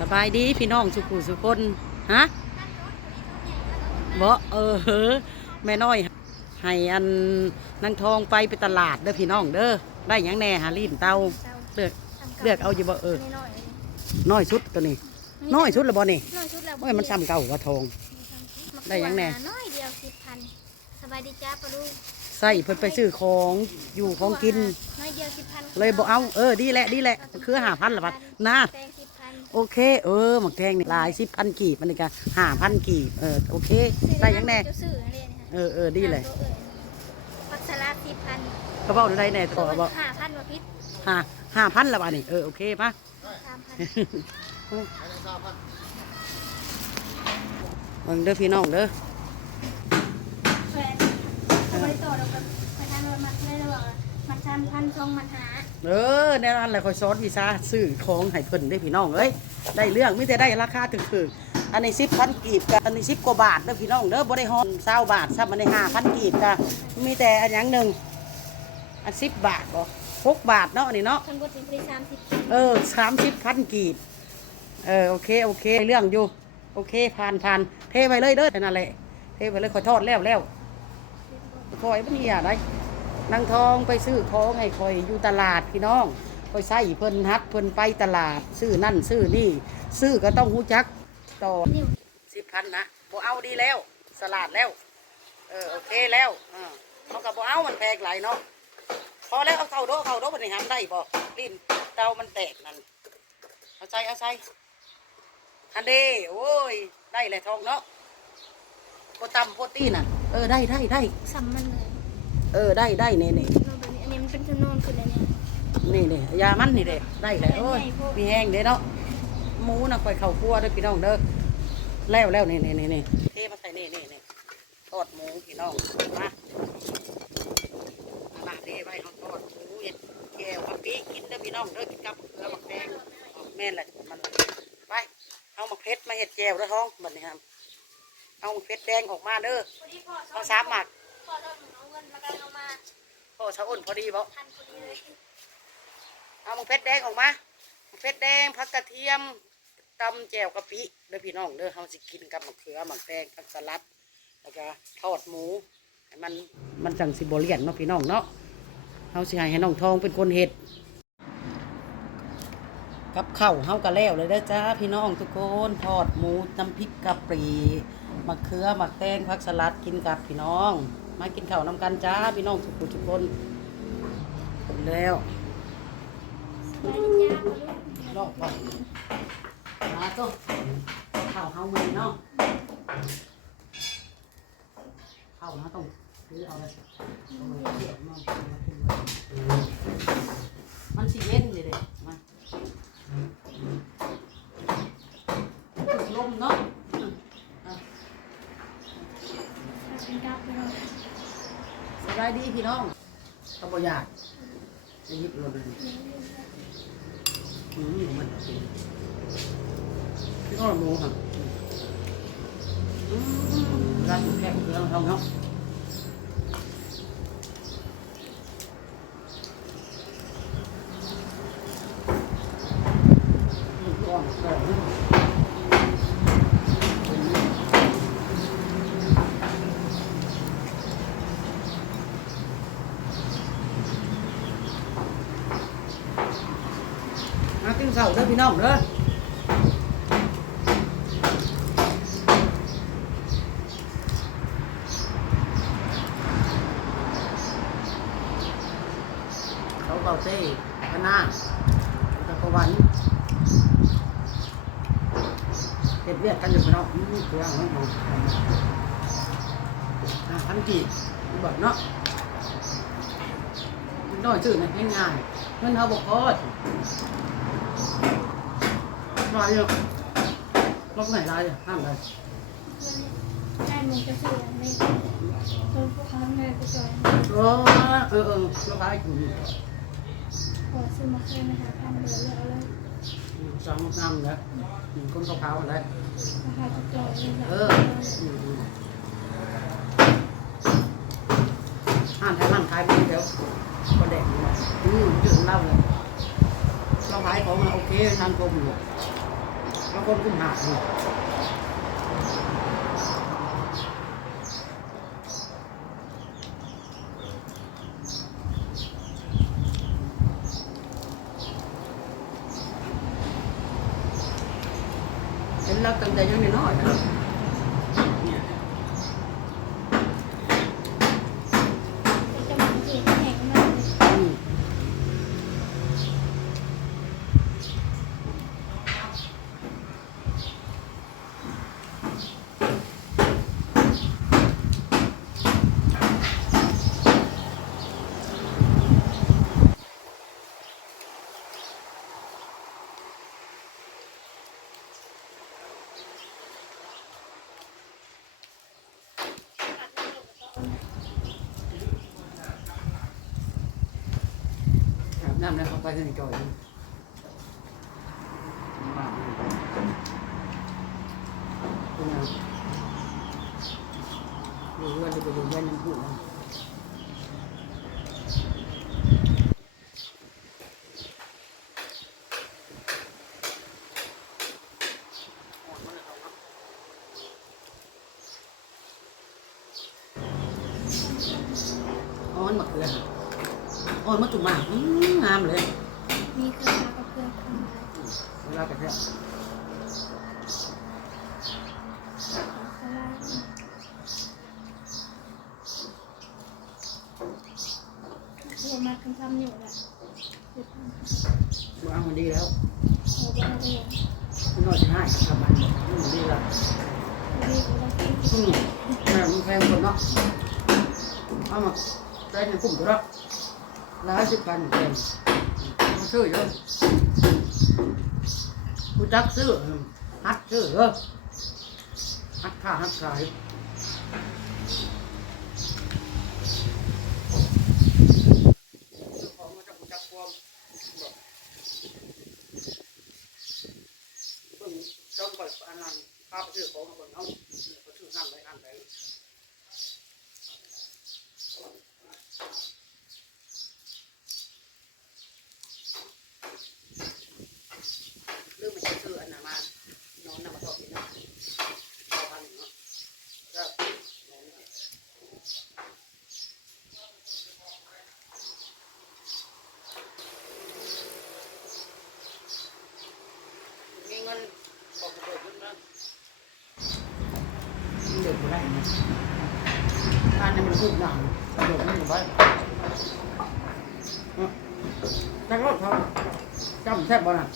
สบายดีพี่น้องสุขุสุคนฮะบ่เออเฮ้อแม่น้อย ให้อันนางทองไปไปตลาดเด้อพี่น้องเด้อได้หยังแหน่หาลิ้นเตาเลือกเลือกเอาอยู่บ่เออน้อยน้อยสุดตัวนี้ น้อยสุดแล้วบ่นี่น้อยชุดแล้วโอ้ยมันซ้ำเก่าว่าทอง ได้หยังแน่ น้อยเดียวสิบพันสบายดีจ้าปะลูกใส่เพิ่นไปซื้อของอยู่ของกิน น้อยเดียวสิบพันเลยบ่เอาเออดีแหละดีแหละ คือหาพันละบัดนะแตงสิบพัน โอเค เออหมักแดงนี่หลายสิบพันกีบมันนี่กันห้าพันกีบเออโอเคได้หยังแน่เจ้าสื่ออะไรเนี่ยเออเออดีเลยปักสลัดสิบพันก็บอกได้แน่ต่อบอกห้าพันวะพิษห้าห้าพันละบาทนี่เออโอเคปะสามพันเบิ่งเด้อพี่น้องเด้อแฟนเอาไปต่อเรากับประธานวันมัดได้ระหว่าง มัดสามพันสองมัดหาเออแน่นอนเลยคอยสอนวีซ่าซื้อของให้เพิ่นได้อพี่น้องเอ้ยได้เรื่องไม่แต่ได้ราคาถึกๆอันนี้สิบพันกีบกับอันนี้สิบกว่าบาทเด้อพี่น้องเด้อบ่ได้ฮอนเศร้าบาทซ้ำอันนี้ห้าพันกีบกับมีแต่อันหยังหนึ่งอันสิบบาทบ่หกบาทเนาะอันนี้เนาะทั้งหมดเป็นบริสามสิบเออสามสิบพันกีบ เออโอเคโอเคเรื่องอยู่ โอเคผ่านผ่านเทไปเลยเด้อนั่นแหละเทไปเลยขอโทษแล้วแล้วคอยมันนี่อะไร นางทองไปซื้อของให้คอยอยู่ตลาดพี่น้องคอยใส่เพิ่นฮัดเพิ่นไปตลาด ซื้อนั่นซื้อนี่ ซื้อก็ต้องหูจักต่อสิบพันนะบ่เอาดีแล้ว สลัดแล้ว เออโอเคแล้วเอ่าเขากับบ่เอามันแพงหลายเนาะพอแล้วเอาเข่าโดเข่าโดะมันให้หามได้บ่ลิ้นเตามันแตกนั่นเอาใส่เอาใส่อันเดโอ้ยได้เลยทองเนาะโปรตัมโปรตีนอะ เออได้ได้ได้สัมมัน เลยเออได้ได้เน่เน่นอนแบบนี้อันนี้มันเป็นขนนคืออะไรเนี่ยนี่เน่ยามันนี่เด้ได้เลยโอ้ยมีแห้งเด้เนาะหมูน่ะคอยเข่าคั่วเด้อพี่น้องเด้อแล้วแล้วนี่นี่นี่นี่เทมาใส่นี่นี่นี่ทอดหมูพี่น้องมาอาละเทไปเขาทอดหมูเห็ดแก้วกะปิกินเด้อพี่น้องเด้อกินกับเกลือหมักแดงอ๋อแม่นแหละมันไปเอาหมักเพชรมาเห็ดแก้วเด้อท้องบัดนี้ครับเอาหมักเพชรแดงออกมาเด้อพอดีพอเอาสามหมัก ชาอ้นพอดีบ่ทันพอดีเลยเอามักเพชรแดงออกมามักเพชรแดงผักกระเทียมตำแจ่วกะปิเด้อพี่น้องเด้อเฮาสิกินกับหมักเขือหมักแดงผักสลัดแล้วก็ทอดหมูให้มันมันจังสิบเลียนเนาะพี่น้องเนาะเฮาสิให้ให้น้องทองเป็นคนเฮ็ดกับข้าวเฮาก็แล้วเลยเด้อจ้าพี่น้องทุกคนทอดหมูน้ำพริกกะปรีมะเขือมะแตงผักสลัดกินกับพี่น้อง มากินข้าวนำกันจ้าพี่น้องทุกคนทุกคนหมดแล้วรอบก่อนมาต้มข้าวเฮาใหม่เนาะข้าวนะต้องซื้อเอาเลยเอาไว้เดี๋ยวมากินไว้มันสิเย็นเลยเด็มาถูกลมเนาะอืมอะ เป็นกับพี่น้อง สบายดีพี่น้องก็บ่อยากจะหยิบรถเลยอืมมันจริงพี่น้องโมูครับอืมร้านหมูแพงคือเราทำเนาะ มากินข้าวเด้อพี่น้องเด้อเขาเบาเต้พนาตะกวันเด็ดเวียดกันอยู่พี่น้องนี่คือเอาไว้มองอะพันกี่แบบเนาะน้อยชื่อนะง่ายๆเงินเขาบอกพอ ลายเยอะล็อกไหนลายอะห้ามเลยได้มึงจะเสียในตัวพวกเขาแม่กูจอยเออเออเออล็อกลายอยู่นี่ขอซื้อมาเคยมาหาพันเดือนแล้วเลยสองน้ำเลยคนขาวๆอะไรราคาจะจอยเออห้ามใช้ห้ามขายไปเดี๋ยวก็แดกอืมจืดเล่าเลยเราขายของมาโอเคทานกลมอยู่ เอาคนกุ้มหาอยู่เห็นเราตั้งใจยังน้อยๆนะ จะมันเจ็บแข็งมากเลย อืมอาบน้ำแล้วเขาไปที่ไหนจอยอยู่บ้านนี่เป็นไงอยู่เรือนจะไปอยู่เรือนน้ำพุนะอ้อนมะเขือ ค่ะอ้อนมะจุ่มมากอื้องามเลยมีเครื่องมากับเครื่องทำงานเวลากระเทาะสลายเรียนมาคำทำอยู่แหละหยุดทำวางมันดีแล้วโอ้บ้าเลยมันน้อยจะให้ทำมันอืมดีแล้วดีกว่าที่อืมแม่มันแพงคนเนาะเอามาใช้ในกลุ่มตัวละ ร้อยสิบพันแพงมาซื้อเยอะกูจักซื้อฮัดซื้อเออฮัดค่าฮัดขายซื้อของมาจากกูจักความบอกเพิ่งจ้องไปอันนั้นพาไปซื้อของมาคนเอาไปซื้อห้างไหนห้างไหน เรื่องมันจะซื้ออันนั้นมานอนนำมาทอดกินนะพอพันเนาะก็นอนเนี่ยมีเงินบอกกูเปิดขึ้นนะมันเดือดกูได้นะทานนี่มันพูดหนังกระโดดมันอยู่ไว้จักรถเขา จำแทบบ่น่ะ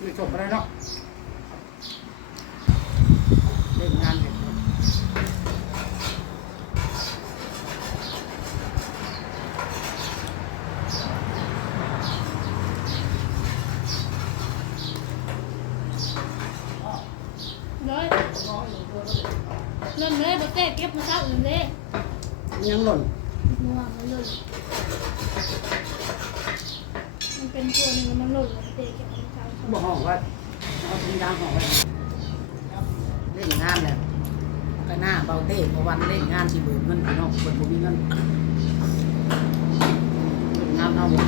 ไม่จบอะไรเนาะเล่นงานเห็นเลยเริ่มเลยบะเต้เก็บมาเช้าอื่นเลยยังหล่นนัวมันหล่นมัน เป็นตัวหนึงมันหล่นบะเต้เก็บมาเช้าบอกห้องว่าเอาทิ้งยางห้องไว้เล่นงานแหละก็หน้าเบาเต้เพราะวันเล่นงานที่เบิกเงินพี่น้องคนบ่มีเงินเล่นงานเอาหมด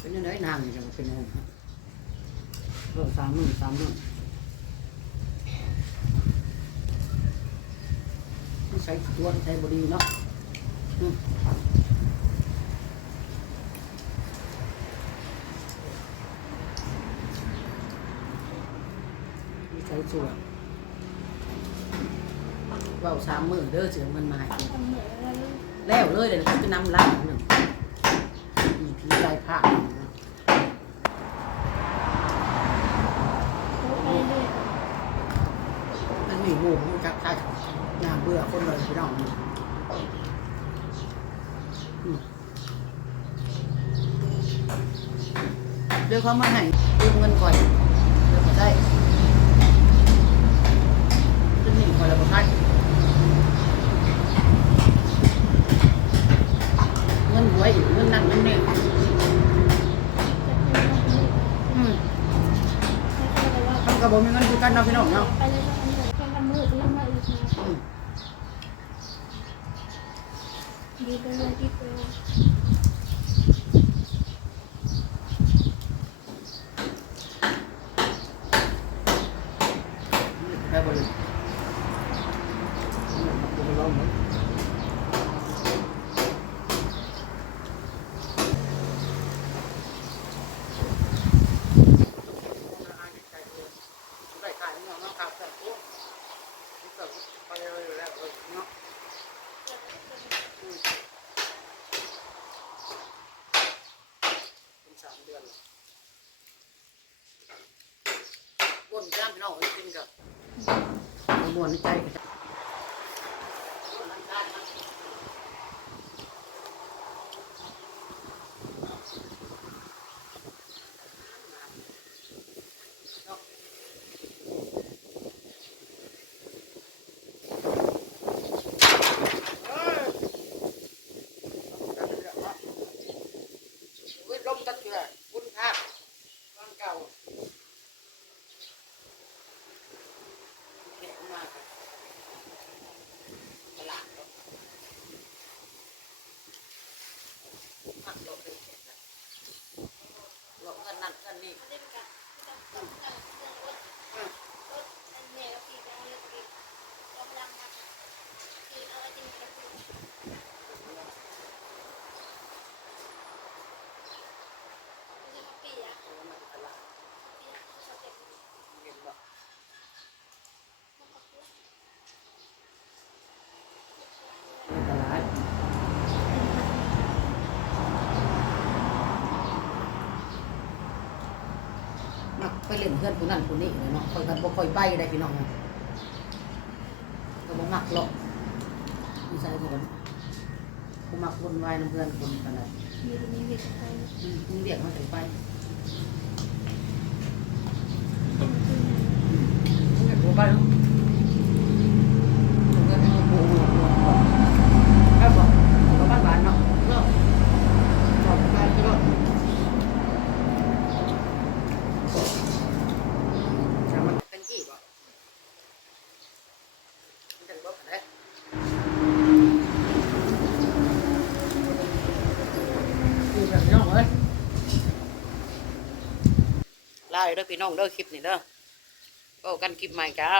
เป็นยังไงนางนี่จะมาเป็นยังไงครับเออสามหมื่นสามหมื่น ใช้ตัวใช้บดีเนาะใช้ตัวเว่าสามมือเด้อเสือเงินมาให้แล้วเลยเดี๋ยวจะนำล้างหนึ่งมีผีลายผ้า โอ้ไปเรื่อย มันมีหมูมันจักใช่ื่อคนเลยพี่น้องเดี๋ยวเขามาให้ยืมเงินก่อนเดี๋ยวเขาได้จะหนีก่อนแล้วก็ให้เงินหวยเงินนั่นเงินนี่จะเป็นว่าเป็นเรื่อกมมีเงินคือกันเนาะพี่น้องเนาะ Dito na dito. น้องกินกับมวนใจ เล่นเพื่อนคนนั้นคนนี้เนาะคอยกันบ่คอยไปได้พี่น้องก็บ่มักหรอกมีสายคนบ่มักคนวายน้ำเพื่อนคนกันเลยมีเรียกมีเวียกมาถึงไปต้องไปเนาะายเด้อพี่น้องเด้อคลิปนี้เด้อก็กันคลิปใหม่จ้า